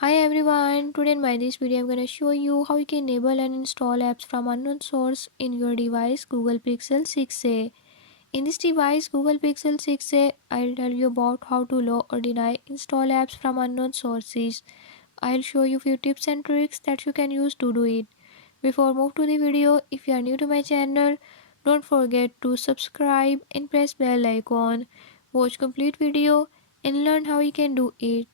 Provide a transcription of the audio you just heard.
Hi everyone, today in my this video I'm gonna show you how you can enable and install apps from unknown source in your device Google Pixel 6a. In this device Google Pixel 6a, I'll tell you about how to allow or deny install apps from unknown sources. I'll show you few tips and tricks that you can use to do it. Before move to the video, if you are new to my channel, don't forget to subscribe and press bell icon. Watch complete video and learn how you can do it.